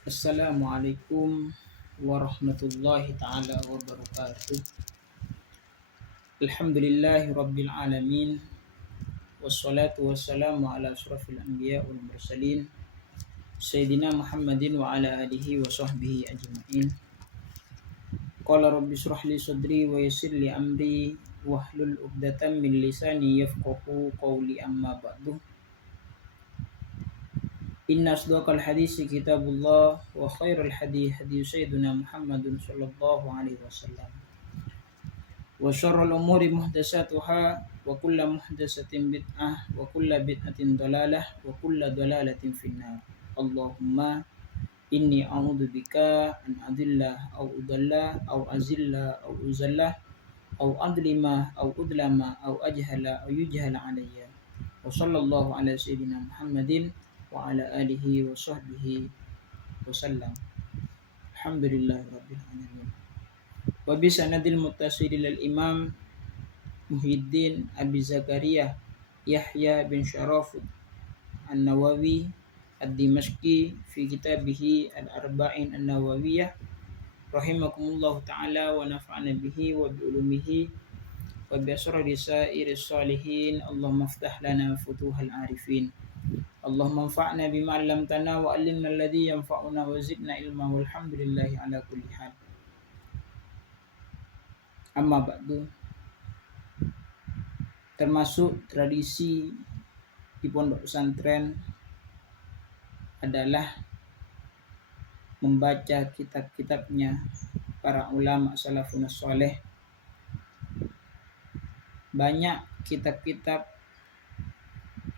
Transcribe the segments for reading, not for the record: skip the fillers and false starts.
Assalamualaikum warahmatullahi taala wabarakatuh. Alhamdulillahi rabbil alamin. Wassalatu wassalamu ala asyrafil anbiya wal mursalin Sayyidina Muhammadin wa ala alihi wa sahbihi ajma'in. Qala rabbi shrah li sadri wa yassir li amri wahlul 'uqdatam min lisani yafqahu qawli, amma ba'du. Inna asdaqal hadisi kitabullah wa khairal hadi hadi sayyidina Muhammadun sallallahu alaihi wasallam. Wa syarrul umuri muhdatsatuha wa kullu muhdatsatin bid'ah wa kullu bid'atin dalalah wa kullu dalalatin finnar. Allahumma inni a'udzubika an adilla au udalla au azilla au uzalla au adlima au udlama au ajhala au yujhala alayya. Wa sallallahu ala sayyidina Muhammadin wa ala alihi wa sahbihi wasallam. Alhamdulillahirabbil alamin. Wa bi sanadil muttasil lil imam Muhyiddin Abi Zakaria Yahya bin Sharaf An-Nawawi Ad-Dimashqi fi kitabih Al-Arba'in An-Nawawiyah rahimakumullah ta'ala wa nafa'ana bihi wa bi ulumihi wa bi asrari sa'iris salihin. Allahumma iftah lana futuhal arifin. Allahumma anfa'na bima 'allamtana wa 'allimna alladhi yanfa'una wa zidna ilma walhamdulillahi ala kulli hal. Amma ba'du. Termasuk tradisi di pondok pesantren adalah membaca kitab-kitabnya para ulama salafun saleh. Banyak kitab-kitab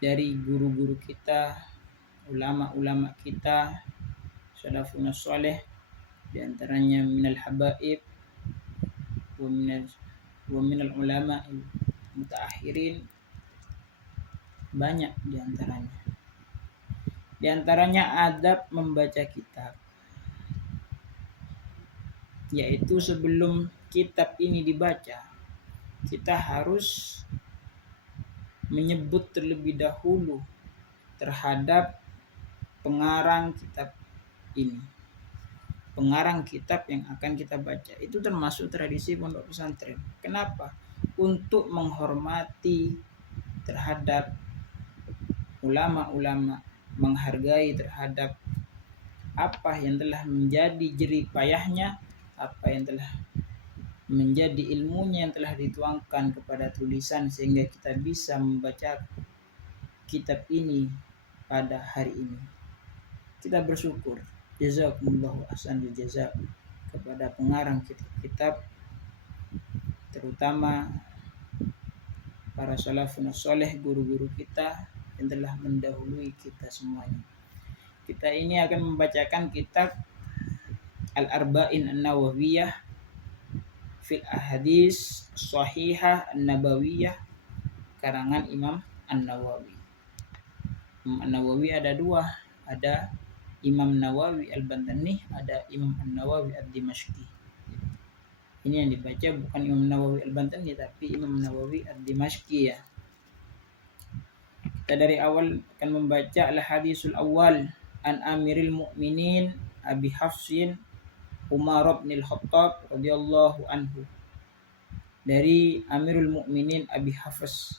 dari guru-guru kita, ulama-ulama kita salafun saleh, di antaranya minal habaib wa minal ulama mutaakhirin, banyak di antaranya. Di antaranya adab membaca kitab, yaitu sebelum kitab ini dibaca, kita harus menyebut terlebih dahulu terhadap pengarang kitab ini, pengarang kitab yang akan kita baca. Itu termasuk tradisi pondok pesantren. Kenapa? Untuk menghormati terhadap ulama-ulama, menghargai terhadap apa yang telah menjadi jerih payahnya, apa yang telah menjadi ilmunya yang telah dituangkan kepada tulisan, sehingga kita bisa membaca kitab ini pada hari ini. Kita bersyukur, jazakumullahu ahsanul jaza, kepada pengarang kitab-kitab, terutama para salafun saleh, guru-guru kita yang telah mendahului kita semuanya. Kita ini akan membacakan kitab Al-Arba'in An-Nawawiyah fil Ahadits Shahihah An-Nabawiyah, karangan Imam An-Nawawi. Imam An-Nawawi ada dua, ada Imam Nawawi Al-Bantani, ada Imam An-Nawawi Ad-Dimashqi. Ini yang dibaca bukan Imam Nawawi Al-Bantani, tapi Imam Nawawi Ad-Dimashqi ya. Kita dari awal akan membaca Al-Hadisul Awal an Amiril Mu'minin Abi Hafsin Umar bin Al-Khattab radhiyallahu anhu. Dari Amirul Mukminin Abi Hafs.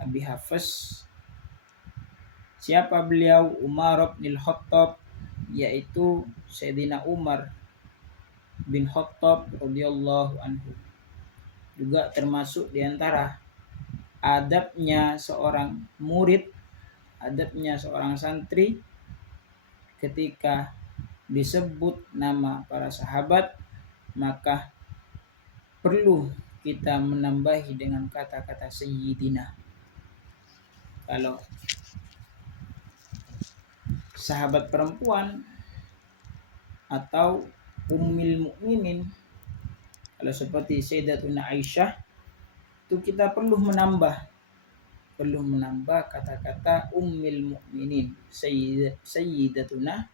Abi Hafs, siapa beliau? Umar bin Al-Khattab, yaitu Sayyidina Umar bin Khattab radhiyallahu anhu. Juga termasuk di antara adabnya seorang murid, adabnya seorang santri, ketika disebut nama para sahabat, maka perlu kita menambahi dengan kata-kata sayyidina. Kalau sahabat perempuan atau ummul mukminin, kalau seperti Sayyidatuna Aisyah, itu kita perlu menambah kata-kata ummul mukminin, Sayyidatuna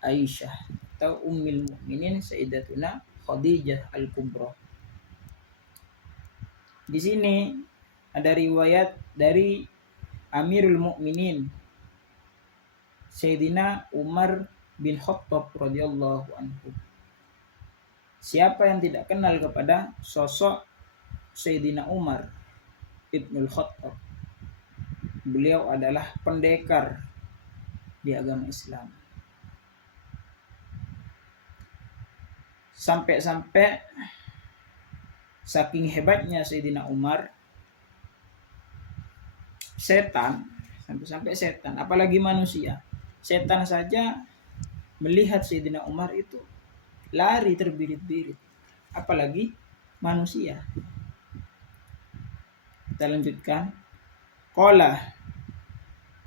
Aisyah, atau ummul mukminin Sayyidatuna Khadijah Al-Kubra. Di sini ada riwayat dari Amirul Mukminin Sayyidina Umar bin Khattab radhiyallahu anhu. Siapa yang tidak kenal kepada sosok Sayyidina Umar ibnul Khattab? Beliau adalah pendekar di agama Islam. Sampai-sampai saking hebatnya Sayyidina Umar, sampai setan, apalagi manusia. Setan saja melihat Sayyidina Umar itu lari terbirit-birit, apalagi manusia. Kita lanjutkan. Qala,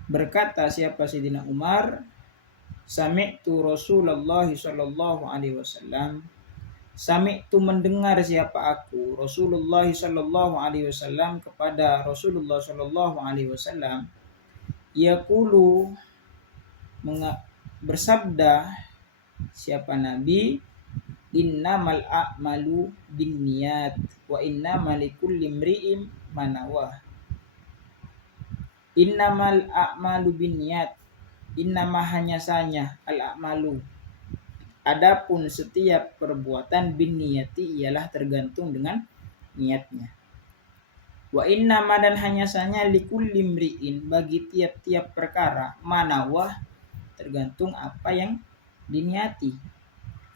berkata siapa Sayyidina Umar, sami'tu Rasulullah sallallahu alaihi wasallam, sami'tu mendengar siapa aku Rasulullah sallallahu alaihi wasallam kepada Rasulullah sallallahu alaihi wasallam, yaqulu, bersabda siapa Nabi, innamal a'malu binniyat wa innamal likulli imri'in ma nawah. Innamal a'malu binniyat, innama hanya saja al-a'malu, adapun setiap perbuatan binniyati ialah tergantung dengan niatnya. Wa innama, dan hanya saja likulli imri'in, bagi tiap-tiap perkara, ma nawah, tergantung apa yang diniati.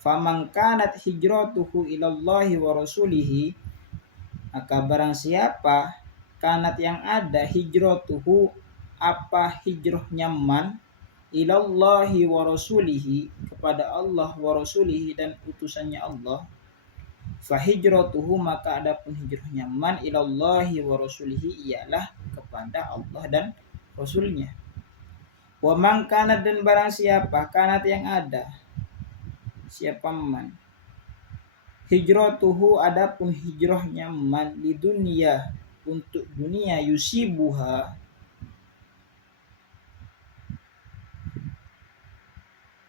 Faman kanat hijratuhu ilallahi wa rasulihi, maka barang siapa kanat yang ada hijratuhu, apa hijrahnya man, ilallahi wa rasulihi, kepada Allah wa rasulihi, dan utusannya Allah, fa hijratuhu, maka adapun hijrahnya man ilallahi wa rasulihi ialah kepada Allah dan Rasulnya. Wa man kanat, dan barang siapa kanat yang ada siapa man, hijratuhu, adapun hijrahnya man, di dunia, untuk dunia, yusibuha,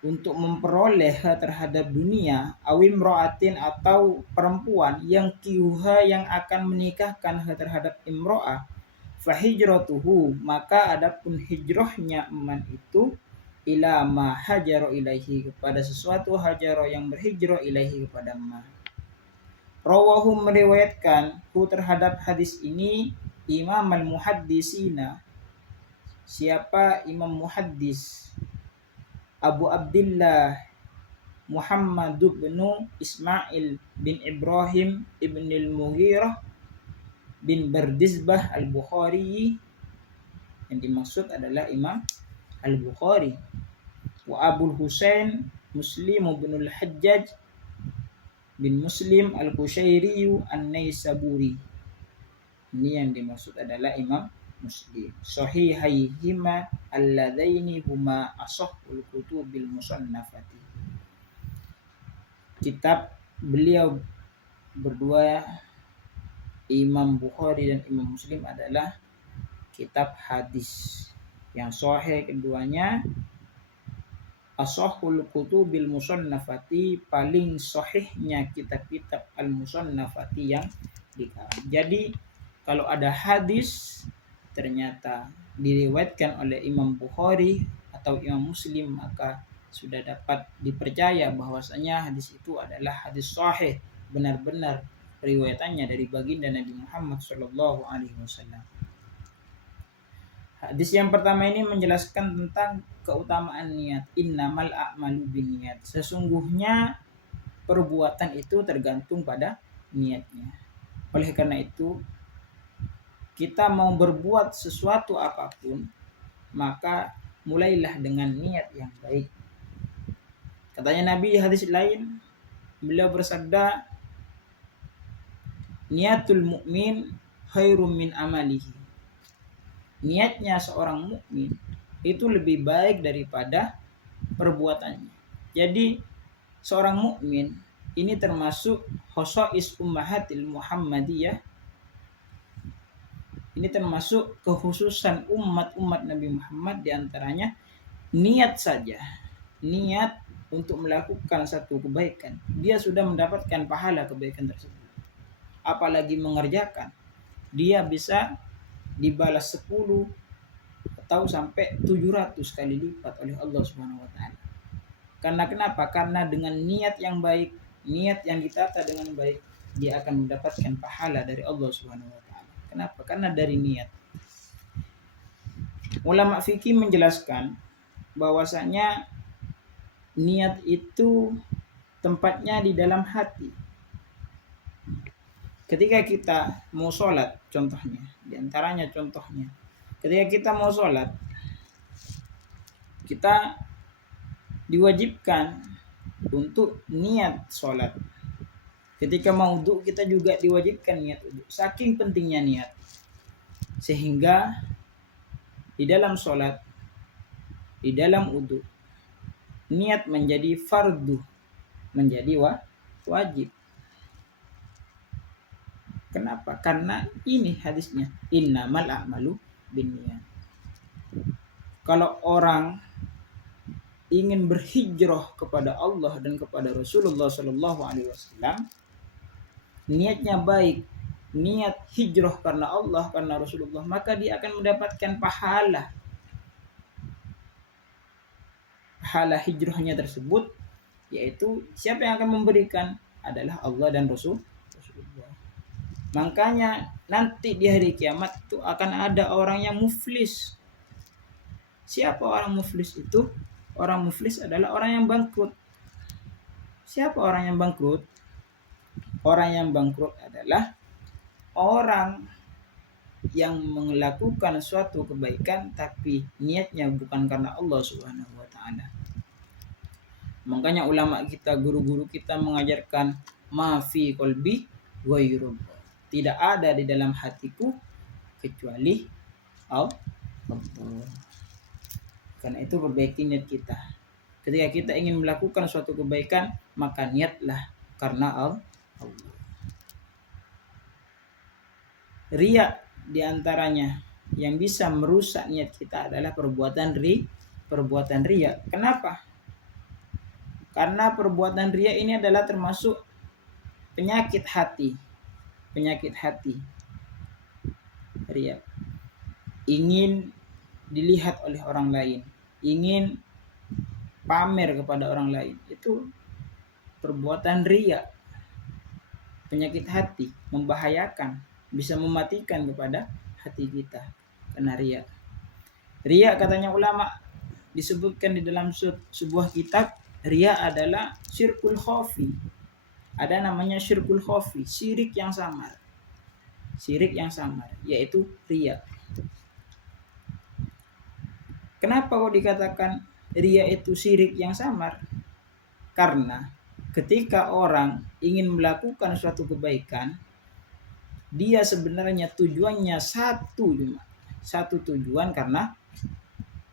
untuk memperoleh terhadap dunia, awim ro'atin, atau perempuan, yang kiuha, yang akan menikahkan terhadap imro'ah, fahijratuhu, maka adapun hijrahnya man itu, ila ma hajaro ilaihi, kepada sesuatu hajaro yang berhijrah ilaihi kepada ma. Rawahu, meriwayatkan hu terhadap hadis ini Imam al-Muhaddisina, siapa Imam Muhaddis, Abu Abdullah Muhammad bin Ismail bin Ibrahim ibn al-Mughirah bin Bardizbah al-Bukhari, yang dimaksud adalah Imam al-Bukhari. Wa Abul Husain Muslim bin al-Hajjaj bin Muslim al-Qushairi an-Naisaburi, ini yang dimaksud adalah Imam Muslim. Sahihaihima alladaini huma asahhul kutubil musannafati, kitab beliau berdua Imam Bukhari dan Imam Muslim adalah kitab hadis yang sahih keduanya. Asahhul kutubil musannafati, paling sahihnya kitab-kitab al-musannafati yang dikarang. Jadi kalau ada hadis ternyata diriwayatkan oleh Imam Bukhari atau Imam Muslim, maka sudah dapat dipercaya bahwasanya hadis itu adalah hadis sahih, benar-benar riwayatannya dari baginda Nabi Muhammad sallallahu alaihi wasallam. Hadis yang pertama ini menjelaskan tentang keutamaan niat. Innamal a'malu binniyat, sesungguhnya perbuatan itu tergantung pada niatnya. Oleh karena itu, kita mau berbuat sesuatu apapun, maka mulailah dengan niat yang baik. Katanya Nabi di hadis lain, beliau bersabda, niatul mu'min khairum min amalihi, niatnya seorang mukmin itu lebih baik daripada perbuatannya. Jadi seorang mukmin ini termasuk khosais ummahatil Muhammadiyah, ini termasuk kekhususan umat Nabi Muhammad, diantaranya niat saja, niat untuk melakukan satu kebaikan, dia sudah mendapatkan pahala kebaikan tersebut. Apalagi mengerjakan, dia bisa dibalas 10 atau sampai 700 kali lipat oleh Allah Subhanahu wa taala. Karena kenapa? Karena dengan niat yang baik, niat yang ditata dengan baik, dia akan mendapatkan pahala dari Allah Subhanahu wa taala. Kenapa? Karena dari niat. Ulama fikih menjelaskan bahwasanya niat itu tempatnya di dalam hati. Ketika kita mau sholat, contohnya, diantaranya contohnya, ketika kita mau sholat, kita diwajibkan untuk niat sholat. Ketika mau wudu, kita juga diwajibkan niat wudu. Saking pentingnya niat, sehingga di dalam sholat, di dalam wudu, niat menjadi fardu, menjadi wajib. Kenapa? Karena ini hadisnya, innamal a'malu binniyat. Kalau orang ingin berhijrah kepada Allah dan kepada Rasulullah Sallallahu Alaihi Wasallam, niatnya baik, niat hijrah karena Allah, karena Rasulullah, maka dia akan mendapatkan pahala. Pahala hijrahnya tersebut, yaitu siapa yang akan memberikan adalah Allah dan Rasulullah. Makanya nanti di hari kiamat itu akan ada orang yang muflis. Siapa orang muflis itu? Orang muflis adalah orang yang bangkrut. Siapa orang yang bangkrut? Orang yang bangkrut adalah orang yang melakukan suatu kebaikan tapi niatnya bukan karena Allah Subhanahu wa taala. Makanya ulama kita, guru-guru kita mengajarkan ma fi qalbi ghairullah. Tidak ada di dalam hatiku kecuali Allah. Karena itu perbaiki niat kita. Ketika kita ingin melakukan suatu kebaikan, maka niatlah karena Allah. Riya diantaranya yang bisa merusak niat kita adalah perbuatan riya. Kenapa? Karena perbuatan riya ini adalah termasuk penyakit hati. Penyakit hati. Riya. Ingin dilihat oleh orang lain, ingin pamer kepada orang lain, itu perbuatan riya. Penyakit hati, membahayakan, bisa mematikan kepada hati kita karena riya. Riya katanya ulama disebutkan di dalam sebuah kitab, riya adalah syirkul khafi. Ada namanya syirkul khafi, syirik yang samar. Syirik yang samar, yaitu riya. Kenapa kok dikatakan riya itu syirik yang samar? Karena ketika orang ingin melakukan suatu kebaikan, dia sebenarnya tujuannya satu tujuan karena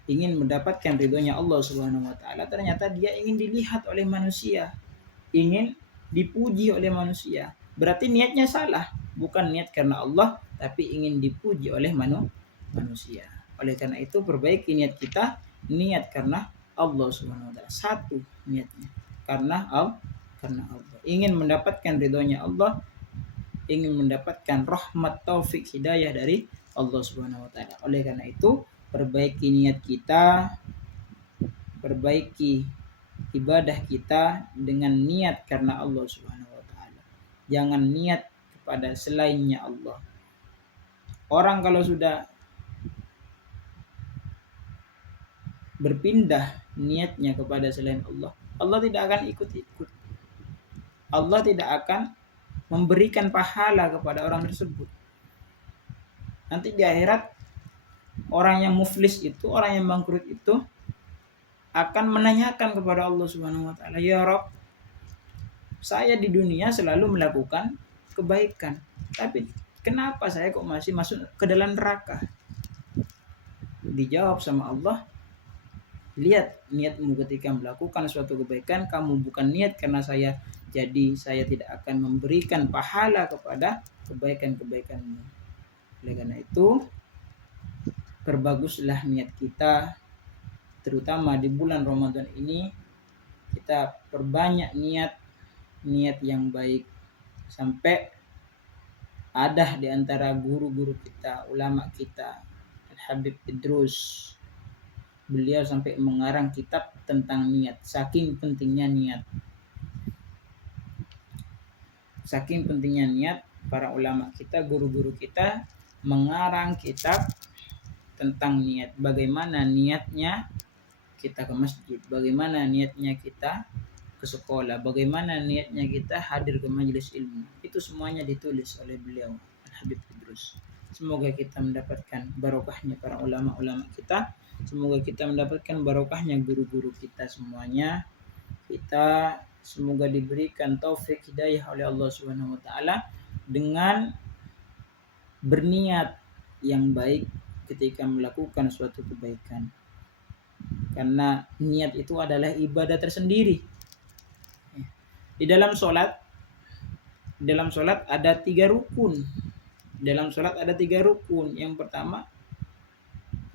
ingin mendapatkan ridhonya Allah Subhanahu wa taala. Ternyata dia ingin dilihat oleh manusia, ingin dipuji oleh manusia. Berarti niatnya salah, bukan niat karena Allah, tapi ingin dipuji oleh manusia. Oleh karena itu perbaiki niat kita, niat karena Allah Subhanahu wa taala. Satu niatnya karena Allah. Ingin mendapatkan ridhonya Allah, ingin mendapatkan rahmat taufik hidayah dari Allah Subhanahu wa taala. Oleh karena itu perbaiki niat kita, perbaiki ibadah kita dengan niat karena Allah Subhanahu wa taala. Jangan niat kepada selainnya Allah. Orang kalau sudah berpindah niatnya kepada selain Allah, Allah tidak akan ikut-ikut. Allah tidak akan memberikan pahala kepada orang tersebut. Nanti di akhirat orang yang muflis itu, orang yang bangkrut itu akan menanyakan kepada Allah Subhanahu wa taala, "Ya Rabb, saya di dunia selalu melakukan kebaikan, tapi kenapa saya kok masih masuk ke dalam neraka?" Dijawab sama Allah, lihat niatmu ketika melakukan suatu kebaikan, kamu bukan niat karena saya, jadi saya tidak akan memberikan pahala kepada kebaikan-kebaikanmu. Oleh karena itu perbaguslah niat kita, terutama di bulan Ramadan ini. Kita perbanyak niat yang baik, sampai ada di antara guru-guru kita, ulama kita, Al-Habib Idrus Beliau sampai mengarang kitab tentang niat, saking pentingnya niat. Saking pentingnya niat, para ulama kita, guru-guru kita mengarang kitab tentang niat. Bagaimana niatnya kita ke masjid, bagaimana niatnya kita ke sekolah, bagaimana niatnya kita hadir ke majelis ilmu. Itu semuanya ditulis oleh beliau, Habib Idrus. Semoga kita mendapatkan barokahnya para ulama-ulama kita. Semoga kita mendapatkan barokahnya guru-guru kita semuanya. Kita semoga diberikan taufik hidayah oleh Allah Subhanahu wa taala dengan berniat yang baik ketika melakukan suatu kebaikan. Karena niat itu adalah ibadah tersendiri. Di dalam sholat ada 3 rukun. Dalam sholat ada 3 rukun. Yang pertama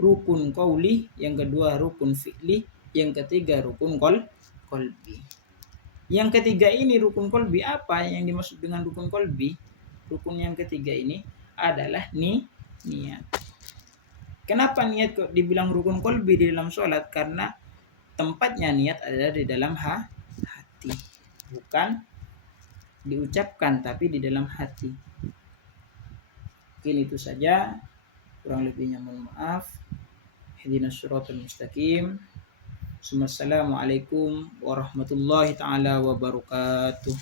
rukun qauli, yang kedua rukun fi'li, yang ketiga rukun qalbi. Yang ketiga ini rukun qalbi, apa yang dimaksud dengan rukun qalbi? Rukun yang ketiga ini adalah niat. Kenapa niat kok dibilang rukun qalbi di dalam sholat? Karena tempatnya niat ada di dalam hati, bukan diucapkan tapi di dalam hati. Mungkin itu saja, kurang lebihnya mohon maaf. Ihdinas siratal mustaqim. Assalamualaikum warahmatullahi taala wabarakatuh.